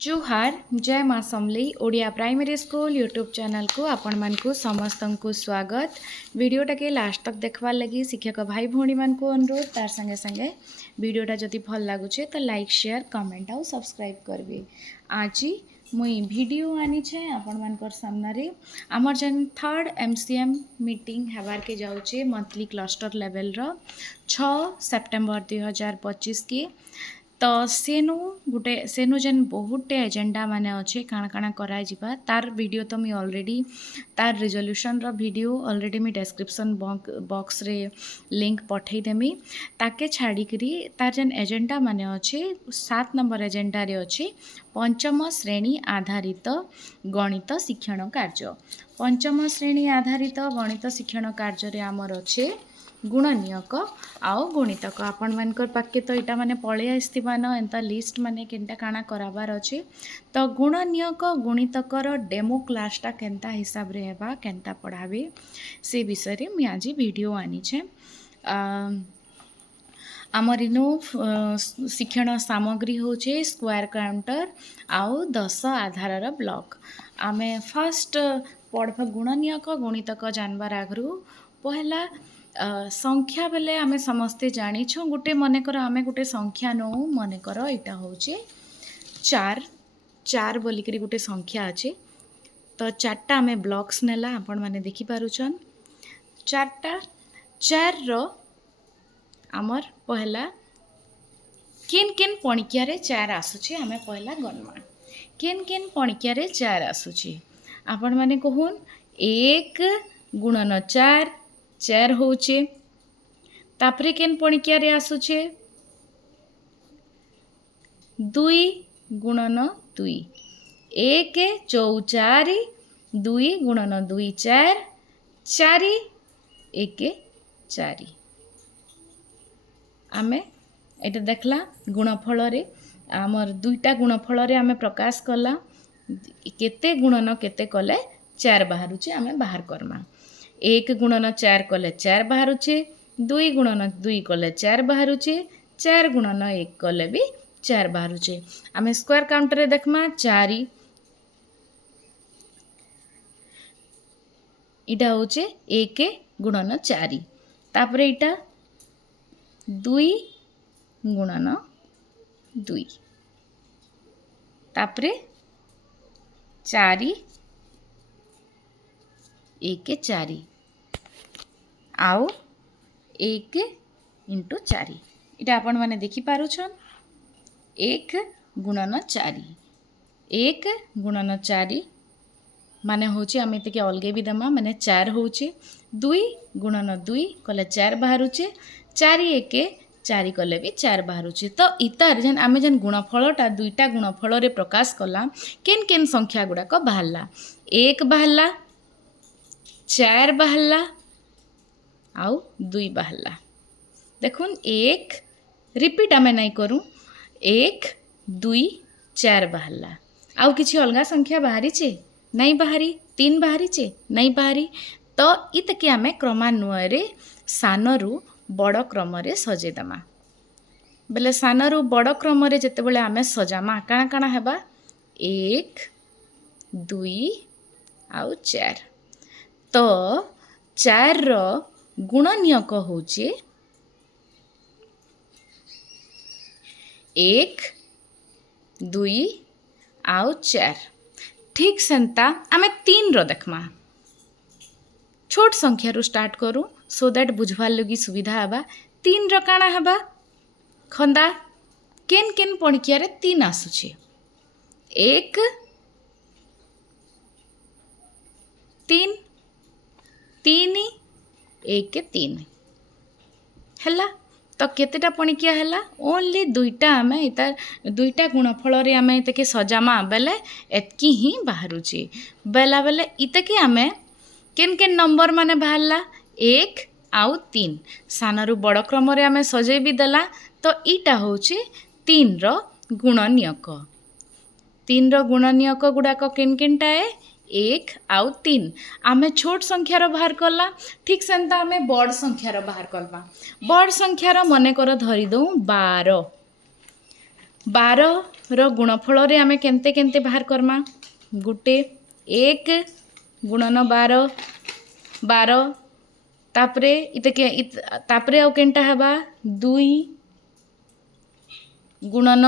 जुहार जय माँ Samali Odia primary school YouTube channel को आपण मानकु समस्त को स्वागत। वीडियोटा के लास्ट तक देखवार लगी शिक्षक भाई भौणी मान को अनुरोध तार संगे संगे वीडियोटा जदि भल लगुचे तो लाइक शेयर कमेंट आउ सब्सक्राइब करबे। आज मुई वीडियो आनी छे आपण मानकर सामने आमर जेन थर्ड MCM मीटिंग हेबार के जाउचे मंथली क्लस्टर लेवल रो 6 सेप्टेम्बर 2025 के तो सेनु जेन बहुटे एजेंडा माने अच्छे काण काण कराई जिबा तार वीडियो तो मी ऑलरेडी तार रिजोल्यूशन रो वीडियो ऑलरेडी मी डिस्क्रिप्शन बॉक्स रे लिंक पठेई देमी ताके छाड़ी करी तार जेन एजेंडा माने अच्छे 7 नंबर एजेंडा रे अच्छे पंचम श्रेणी आधारित गणित शिक्षण कार्य। पंचम श्रेणी आधारित गणित शिक्षण कार्य रे आमर अच्छे गुणनियक आउ गुणितक आपण मानकर पाके तो इटा माने पळे आस्तिबान एंता लिस्ट माने केनटा काना कराबार अछि तो गुणनियक गुणितकर डेमो क्लासटा केनता हिसाब रे हेबा केनता पढ़ाबे से विषय रे मी आज वीडियो आनी छे। आमर इनु शिक्षण सामग्री होचे स्क्वायर काउंटर आउ 10 आधार ब्लॉक। आमे फर्स्ट पढ़ गुणनियक गुणितक जानबार आगरु पहला संख्या बेले आमे समस्ते जानी छो गोटे मनेकर आमे गोटे संख्या नो मनेकर इटा होचे 4 बोलिकरी गोटे संख्या अच्छे तो 4टा आमे ब्लॉक्स नेला आपण माने देखि पारुछन 4 रो आमर पहला किन किन पणिकिया रे 4 आसुचे आमे पहला गणमा किन किन पणिकिया रे 4 आसुचे आपण माने कहून 1 गुणन 4 होचे तापरे केन पणिकिया रे आसुचे 2 गुणन 2 1 4 2 गुणन 2 4 4 1 4 आमे एटा देखला गुणफल रे आमर दुईटा गुणफल रे आमे प्रकाश कला केते गुणन केते कले 4 बाहरुचे आमे बाहर करमा 1 गुणन 4 कले 4 बाहरुचे 2 गुणन 2 कले 4 बाहरुचे 4 गुणन 1 कले भी 4 बाहरुचे आमे स्क्वायर काउंटर रे देखमा 4 इटा होचे 1 गुणन 4 तापरे इटा 2 गुणन 2 तापरे 4 1 4 आउ 1 इंटू 4 इटा आपण माने देखि पारुछन 1 गुणन 4 1 गुणन 4 माने होची आमे तके अलगे भी दमा माने 4 होची 2 गुणन 2 कले 4 बाहरुचे 4 1 4 कले भी 4 बाहरुचे तो इतार जेन आमे जेन गुणफलटा दुईटा गुणफल रे प्रकाश कला केन केन संख्या गुडा को बाहरला 1 बाहरला 4 बाहरला आउ 2 बाहरला देखुन 1 रिपीट आमे नहीं करूँ 1 2 4 बाहरला आउ किछि अलगा संख्या बाहरी छे नहीं बाहरी 3 बाहरी छे नहीं बाहरी तो इतके आमे क्रमान्वय रे सानरू बड़ क्रम रे सजे दमा बेले सानरू बड़ क्रम रे जते बेले आमे सजामा काना काना हेबा 1 2 आउ 4 तो 4 रो गुणनियक होचे 1 2 आउ 4 ठीक सेंता आमे 3 रो देखमा छोट संख्या रो स्टार्ट करूँ सो दैट बुझवार लगी सुविधा हबा 3 रो काना हबा खंदा केन केन पणिकिया रे 3 आसुचे 1 3 3 1 3 हैला तो केतेटा पणिकिया हैला ओनली दुईटा आमे इतार दुईटा गुणफल रे आमे इतके सजामा बेले एतकी ही बाहरुची बेला बेले इतके आमे केन केन नंबर माने बाहरला 1 आउ 3 सानरू बड़ क्रम रे आमे सजै भी देला तो इटा होची 3 रो गुणनियक 3 रो गुणनियक गुडाक केन केनटा है 1 आउ 3 आमे छोट संख्यार बाहर कला ठीक सेंता आमे बड़ संख्यार बाहर करबा बड़ संख्यार मने कर धरी दऊ 12 12 रो गुणफल रे आमे केनते केनते बाहर करमा गुटे 1 गुणन 12 12 तापरे इते के तापरे आउ केनटा हबा 2 गुणन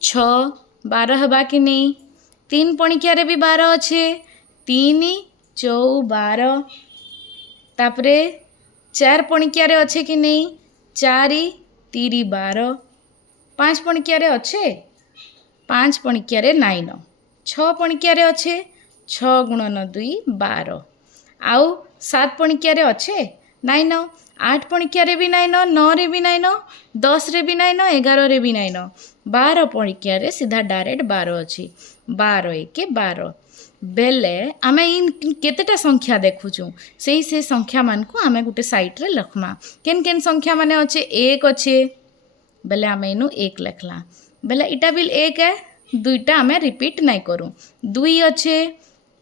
6 12 हबा कि नहीं 3 पणिकिया रे भी 12 अच्छे 3 चौ 12 तापरे 4 पणिकिया रे अच्छे कि नहीं 4 3 12 5 पणिकिया रे अच्छे 5 पणिकिया रे 9 6 पणिकिया रे अच्छे 6 गुणन 2 12 आउ 7 पणिकिया रे अच्छे 9 8 पणिकिया रे भी 9 9 रे भी 9 10 रे भी 9 11 रे भी 9 12 पणिकिया रे सीधा डायरेक्ट 12 अच्छी 12 1 12 बेले आमे इन केतेटा संख्या देखुचु से संख्या मान को आमे गुटे साइड रे लखमा केन केन संख्या माने अच्छे 1 अच्छे बेले आमे इनु 1 लिखला बेले इटा भी 1 है दुईटा आमे रिपीट नहीं करूँ 2 अच्छे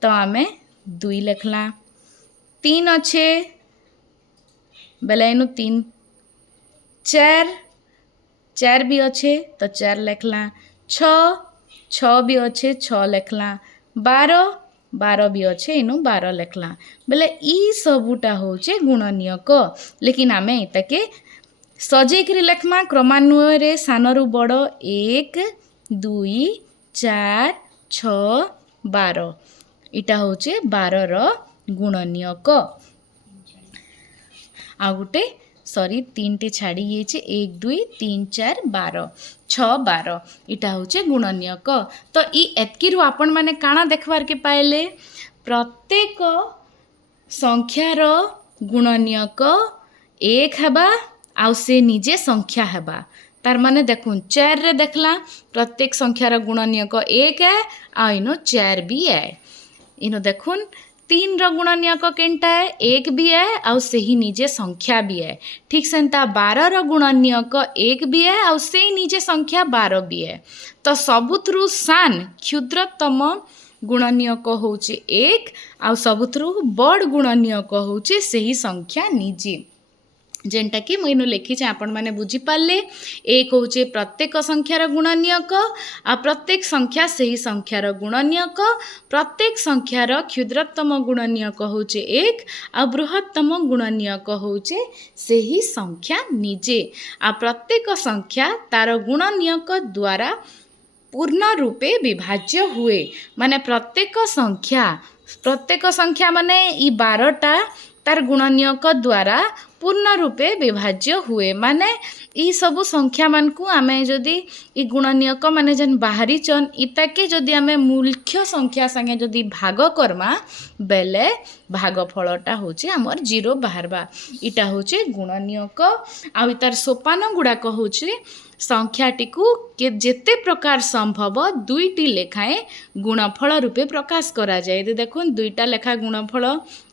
तो आमे 2 लिखला 3 अच्छे बेले इनु 3 4 भी अच्छे तो 4 लिखला 6 भी अच्छे 6 लिखला 12 भी अच्छे इनु 12 लिखला बेले ई सबूटा होचे गुणनीयक लेकिन आमे इताके सजेकरी लिखमा क्रमान्वय रे सानरु बड़ 1 2 4 6 12 इटा होचे 12 रो गुणनीयक आ गुटे सॉरी 3 टे छाड़ी ये 1 2 3 4 12 6 12 इटा होचे गुणनीयक तो ई एतकी आपण माने काना देखबार के पाइले प्रत्येक संख्यार गुणनीयक 1 हेबा आउ से निजे संख्या हेबा तार माने देखुन 4 रे देखला प्रत्येक संख्यार गुणनीयक 1 है आ इनो 4 भी है इनो देखुन 3 रो गुणनीयक केनटा है 1 भी है आउ से ही निजे संख्या भी है ठीक सेंता 12 रो गुणनीयक 1 भी है आउ से ही निजे संख्या 12 भी है तो सबुथरु सान क्षुद्रतम गुणनीयक होचे 1 आउ सबुथरु बड़ गुणनीयक होचे से ही संख्या निजे जेनटा कि मुझे लिखी आपण मैंने बुझीपारे 1 होचे प्रत्येक संख्यार गुणनीयक आ प्रत्येक संख्या से ही संख्यार गुणनीयक प्रत्येक संख्यार क्षुद्रतम गुणनीयक होचे 1 आ बृहत्तम गुणनीयक होचे से ही संख्या निजे आ प्रत्येक संख्या तार गुणनीयक द्वारा पूर्ण रूपे विभाज्य हुए माने प्रत्येक संख्या माने ई 12टा तार गुणनीयक द्वारा पूर्ण रूपे विभाज्य हुए माने ई सब संख्या मान को आमे जदि ई गुणनीयक माने जन बाहरी चन इताके जदि आमे मुख्य संख्या संगे जदि भाग करमा बेले भागफलटा होचे हमर 0 बाहरबा इटा होचे गुणनीयक आ तार सोपान गुड़ाक होचे संख्याटी को जेते प्रकार संभव 2टी लेखाएं गुणफल रूपे प्रकाश करा जाए देखुन 2टा लेखा गुणफल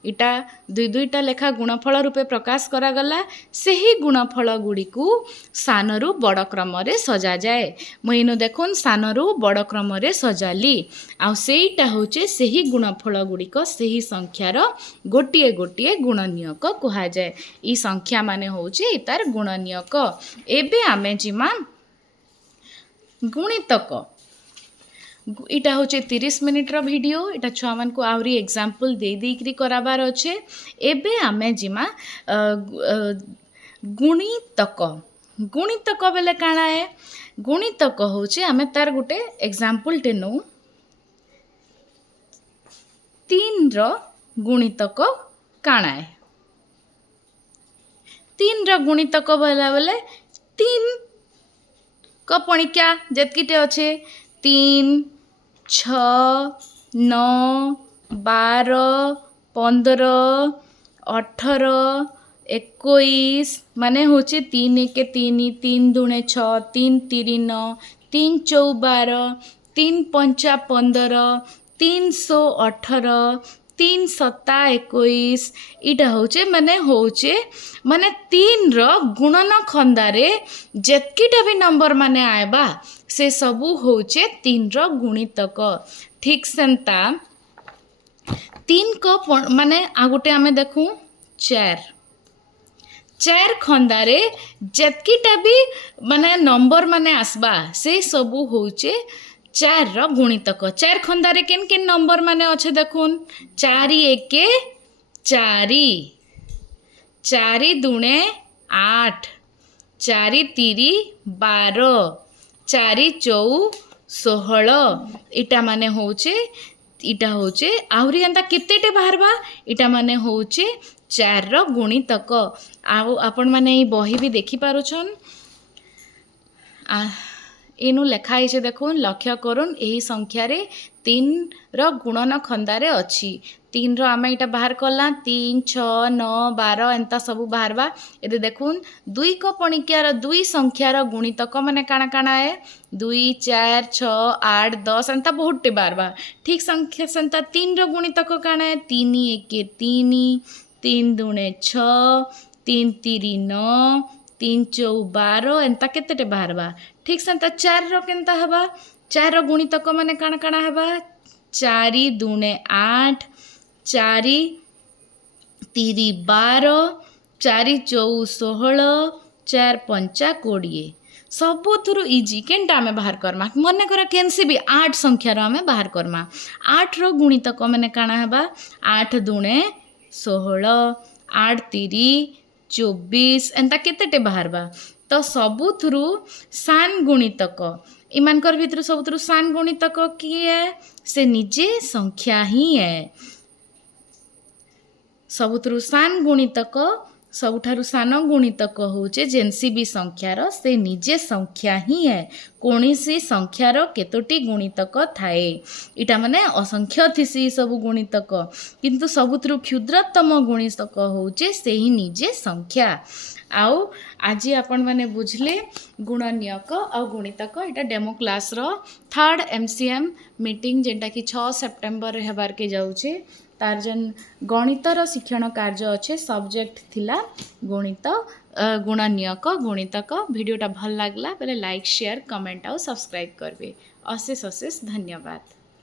इटा 2टा लेखा गुणफल रूपे प्रकाश करा गला से ही गुणफल गुड़ी को सानरु बड़ क्रम रे सजा जाए मुइनो देखुन सानरु बड़ क्रम रे सजाली आ सेईटा होचे से ही गुणफल गुड़िक से ही संख्यार गोटिए गोटिए गुणनीयक कहा जाए ई संख्या माने होचे तार गुणनीयक एबे आमे जिमा गुणितक इटा होचे 30 मिनिट रो वीडियो इटा छुआ मान को आवरी एग्जांपल दे देकरी कराबार अच्छे एबे आमे जिमा गुणितक बेले काना है गुणितक होचे आमे तार गुटे एग्जांपल टे नो 3 रो गुणितक काना है 3 रो गुणितक बेले 3 पणिका जेतकीटे अच्छे 3 6 9 12 15 18 21 माने होचे 3 1 3 3 2 6 3 3 9 3 4 12 3 5 15 318 3 7 21 इटा होचे माने 3 रो गुणन खंदारे जेतकीटा भी नंबर माने आएबा से सबू होचे 3 रो गुणितक ठीक सेंता 3 को माने आ गुटे आमे देखू 4 चार खंदारे जतकीटा भी माने नंबर माने आसबा से सबू होचे चार रो गुणितक। चार खंदारे केन केन नंबर माने अच्छे देखुन चारि एके चारि, चारि दुणे 8, चारि तीरी 12, चारि चौ 16 इटा माने होचे इटा होचे आहरी एंता केतेटे बाहरबा इटा माने होचे चार रो गुणितक। आपण माने ई बही भी देखि पारुछन एनु लेखा है देखुन लक्ष्य करुन यही संख्या रे 3 रो गुणन खंदारे अच्छी 3 रो आम इटा बाहर कला 3 6 9 12 एंता सबू बाहरबा। ये देखुन 2 को पणिकियार 2 संख्यार गुणितक माने काଣା काଣା है 2 4 6 8 10 एंता बहुत टे बारबा। ठीक संख्या सेंता 3 रो गुणितक काଣା है 3 1 3, 3 दुणे 6, 3 तीरी 9, 3 चौ 12 एंता केतेटे बाहरबा। ठीक सेंता 4 रो केंता हबा 4 रो गुणितक माने काଣା काଣା हबा 4 दुणे 8, 4 तीरी 12, 4 चौ 16, 4 पंचा 20 सबुथुरु इजी केनटा आमे बाहर करमा मने कर केनसी भी 8 संख्यार आमे बाहर करमा। 8 रो गुणितक माने काଣା हबा 8 दुणे 16, 8 तीरी 24 एंता केतेटे बाहरबा। तो सबुथुरु सान गुणितक इमानकर भितरु सबुथुरु सान गुणितक किए से निजे संख्या ही है। सबुथुरु सान गुणितक सबुठारु सान गुणितक होचे जेनसी भी संख्यार से निजे संख्या ही है। कोनीसी संख्यार केतोटी गुणितक थाए इटा माने असंख्य थिसी सब गुणितक किंतु सबुथुरु क्षुद्रतम गुणितक होचे से ही निजे संख्या। आउ आज आपण माने बुझले गुणनियक और गुणितक इटा डेमो क्लास रो 3rd MCM मीटिंग जेनटा कि 6 सेप्टेम्बर रे हेबार के जाउछे तार जन गणितर शिक्षण कार्य अच्छे सब्जेक्ट थिला गणित गुणनियक गुणितक। वीडियोटा भल लागला बेले लाइक शेयर कमेंट और सब्सक्राइब करबे। अशेष अशेष धन्यवाद।